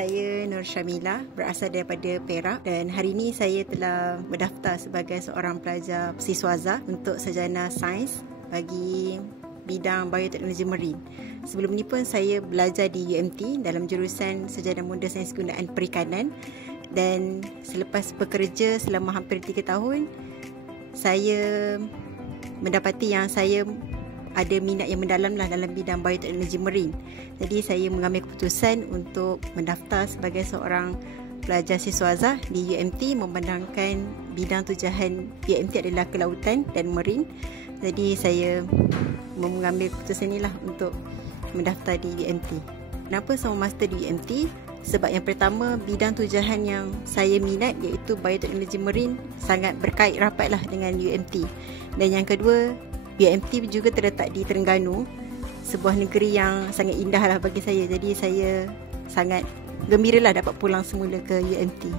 Saya Nur Syamila, berasal daripada Perak, dan hari ini saya telah berdaftar sebagai seorang pelajar siswaza untuk sarjana sains bagi bidang bioteknologi marine. Sebelum ni pun saya belajar di UMT dalam jurusan Sarjana Muda Sains Kegunaan Perikanan, dan selepas bekerja selama hampir 3 tahun, saya mendapati yang saya ada minat yang mendalam dalam bidang bioteknologi marine. Jadi saya mengambil keputusan untuk mendaftar sebagai seorang pelajar siswaza di UMT, memandangkan bidang tujuan UMT adalah kelautan dan marine. Jadi saya mengambil keputusan inilah untuk mendaftar di UMT. Kenapa saya master di UMT? Sebab yang pertama, bidang tujuan yang saya minat iaitu bioteknologi marine sangat berkait rapatlah dengan UMT. Dan yang kedua, UMT juga terletak di Terengganu, sebuah negeri yang sangat indah lah bagi saya. Jadi saya sangat gembiralah dapat pulang semula ke UMT.